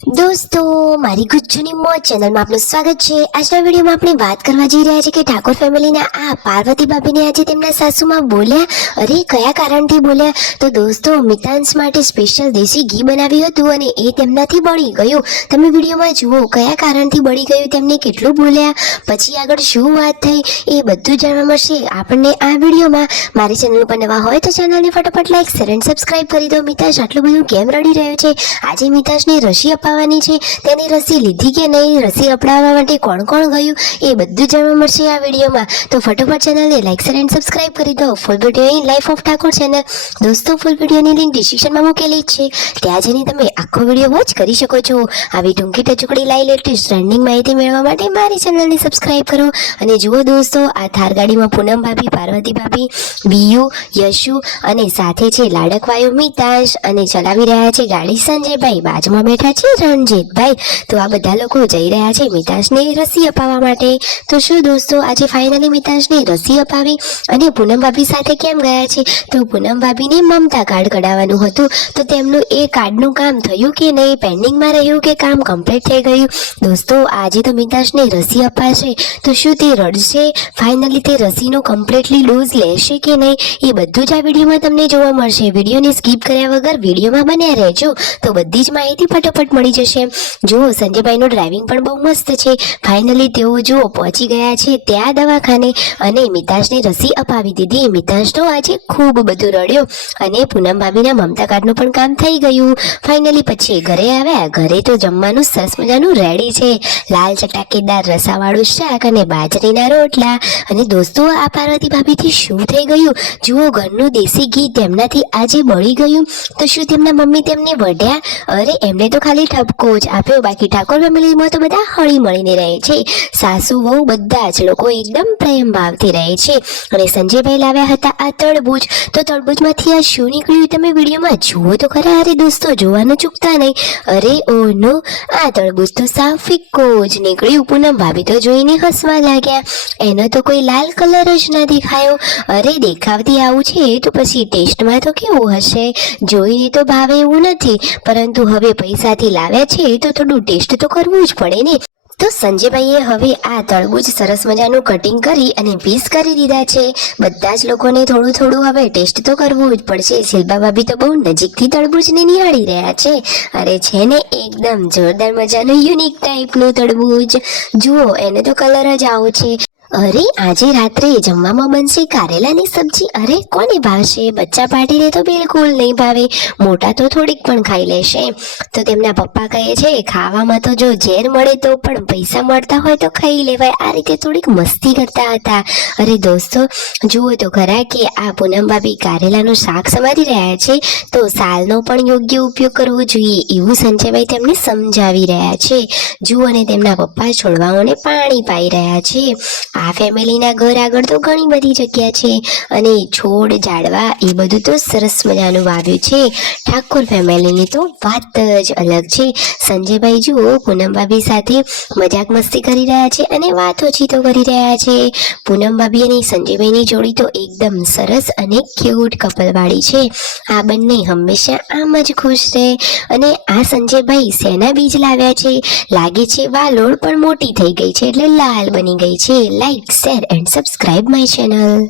दोस्तों मारी गुज्जूनी मौज चैनल में आपનું સ્વાગત છે। આજના વિડીયોમાં આપણે વાત કરવા જઈ રહ્યા છીએ કે ઠાકોર ફેમિલીના આ પાર્વતી ભાભીને આજે તેમના સાસુમાં બોલ્યા। અરે કયા કારણથી બોલ્યા? તો દોસ્તો મિતાંશ માટે સ્પેશિયલ દેશી ઘી બનાવ્યું હતું અને એ તેમનાથી બળી ગયું। તમે વિડીયોમાં જુઓ કયા કારણથી બળી ગયું, તેમને કેટલું બોલ્યા, પછી આગળ શું વાત થઈ એ બધું જાણવા મળશે આપણને આ વિડીયોમાં। મારી ચેનલ પર નવા હોય તો ચેનલને ફટાફટ લાઈક શેર અને સબસ્ક્રાઇબ કરી દો। મિતાંશ આટલું બધું કેમ રડી રહ્યો છે? આજે મિતાંશને રસી અપાવવાની છે, તેની રસી લીધી કે નહીં, રસી અપડાવવા માટે કોણ કોણ ગયું એ બધું જાણવા મળશે આ વિડીયોમાં। તો ફટાફટ ચેનલને લાઈક શેર અને સબસ્ક્રાઇબ કરી દો। Full video in life of Thakor channel દોસ્તો ફૂલ વિડીયોની લિંક ડિસ્ક્રિપ્શનમાં મૂકેલી છે, ત્યાં જઈને તમે આખો વિડીયો વોચ કરી શકો છો। આવી ટૂંકી ટચુકડી લાઈ લેટેસ્ટ ટ્રેન્ડિંગ માહિતી મેળવવા માટે મારી ચેનલને સબસ્ક્રાઇબ કરો। અને જુઓ દોસ્તો આ થાર ગાડીમાં પૂનમ ભાભી, પાર્વતી ભાભી, બીયુ, યશુ અને સાથે છે લાડકવાયો મિતાંશ અને ચલાવી રહ્યા છે ગાડી સંજયભાઈ, બાજુમાં બેઠા છે રણજીતભાઈ। તો આ બધા લોકો જઈ રહ્યા છે મિતાંશને રસી અપાવવા માટે। તો શું દોસ્તો આજે ફાઇનલી મિતાંશને રસી અપાવી અને પૂનમ ભાભી સાથે કેમ ગયા છે? તો પૂનમ ભાભીને મમતા કાર્ડ કઢાવવાનું હતું, તો તેમનું એ કાર્ડનું કામ થયું કે નહીં, પેન્ડિંગમાં રહ્યું કે કામ કમ્પ્લીટ થઈ ગયું? દોસ્તો આજે તો મિતાંશને રસી અપાશે, તો શું તે રડશે? ફાઇનલી તે રસીનો કમ્પ્લીટલી ડોઝ લેશે કે નહીં એ બધું જ આ વિડીયોમાં તમને જોવા મળશે। વિડીયોને સ્કીપ કર્યા વગર વિડીયોમાં બન્યા રહેજો તો બધી જ માહિતી ફટાફટ મળી જશે। જુઓ સંજયભાઈનું ડ્રાઇવિંગ પણ બહુ મસ્ત છે। ફાઇનલી તેઓ જુઓ પહોંચી ગયા છે ત્યાં દવાખાને અને મિતાંશને રસી અપાવી દીધી। મિતાંશ તો આજે ખૂબ બધું રડ્યો અને પૂનમ ભાભીના મમતા કાર્ડનું પણ કામ થઈ ગયું। ફાઇનલી પછી ઘરે આવ્યા, ઘરે તો જમવાનું સરસ મજાનું રેડી છે, લાલ ચટાકેદાર રસાવાળું શાક અને બાજરીના રોટલા। અને દોસ્તો આ પાર્વતી ભાભીથી શું થઈ ગયું? જુઓ ઘરનું દેશી ઘી તેમનાથી આજે બળી ગયું, તો શું તેમના મમ્મી તેમને વઢ્યા? અરે એમને તો ખાલી ઠપકો જ આપ્યો, બાકી ઠાકોર ફેમિલીમાં તો બધા હળી મળીને રહે છે, સાસુ વહુ બધા જ લોકો એકદમ પ્રેમ ભાવથી રહે છે। અને સંજયભાઈ લાવ્યા હતા આ તરબૂચ, તો તરબૂચમાંથી આ શું નીકળ્યું તમે વિડીયોમાં જુઓ તો ખરા। અરે દોસ્તો જોવાનું ચૂકતા નહીં। અરે ઓ નો, આ તરબૂચ તો સાવ ફિક્કો જ નીકળ્યું। પૂનમ ભાભી તો જોઈને હસવા લાગ્યા, એનો તો કોઈ લાલ કલર જ ના દેખાયો। અરે દેખાવથી આવું છે તો પછી ટેસ્ટમાં તો કેવું હશે? જોઈને તો ભાવે એવું નથી, પરંતુ હવે પૈસાથી લાવ્યા છે તો થોડું ટેસ્ટ તો કરવું જ પડે ને। તો સંજયભાઈએ હવે આ તરબૂચ સરસ મજાનું કટિંગ કરી અને પીસ કરી દીધા છે। બધા જ લોકોને થોડું થોડું હવે ટેસ્ટ તો કરવું જ પડશે। શિલ્પા ભાભી તો બહુ નજીકથી તરબૂચને નિહાળી રહ્યા છે। અરે છે ને એકદમ જોરદાર મજાનું યુનિક ટાઈપનું તરબૂચ, જુઓ એને તો કલર જ આવો છે। અરે આજે રાત્રે જમવામાં બનશે કારેલાની સબ્જી। અરે કોને ભાવશે? બચ્ચા પાર્ટીને તો બિલકુલ નહીં ભાવે, મોટા તો થોડીક પણ ખાઈ લેશે। તો તેમના પપ્પા કહે છે ખાવામાં તો જો ઝેર મળે તો પણ પૈસા મળતા હોય તો ખાઈ લેવાય, આ રીતે થોડીક મસ્તી કરતા હતા। અરે દોસ્તો જુઓ તો ખરા કે આ પૂનમ ભાભી કારેલાનું શાક સમારી રહ્યા છે, તો સાલનો પણ યોગ્ય ઉપયોગ કરવો જોઈએ એવું સંજયભાઈ તેમને સમજાવી રહ્યા છે। જુઓ અને તેમના પપ્પા છોડવાઓને પાણી પાઈ રહ્યા છે। આ ફેમિલીના ઘર આગળ તો ઘણી બધી જગ્યા છે અને છોડ ઝાડવા એ બધું તો સરસ મજાનું વાવ્યું છે। ઠાકોર ફેમિલીની તો વાત જ અલગ છે। સંજયભાઈ જુઓ પૂનમ ભાભી સાથે મજાક મસ્તી કરી રહ્યા છે અને વાતોચીતો કરી રહ્યા છે। પૂનમ ભાભી અને સંજયભાઈની જોડી તો એકદમ સરસ અને ક્યુટ કપલવાળી છે। આ બંને હંમેશા આમ જ ખુશ રહે। અને આ સંજયભાઈ શેના બીજ લાવ્યા છે? લાગે છે વાલોળ પણ મોટી થઈ ગઈ છે એટલે લાલ બની ગઈ છે। Like share and subscribe my channel.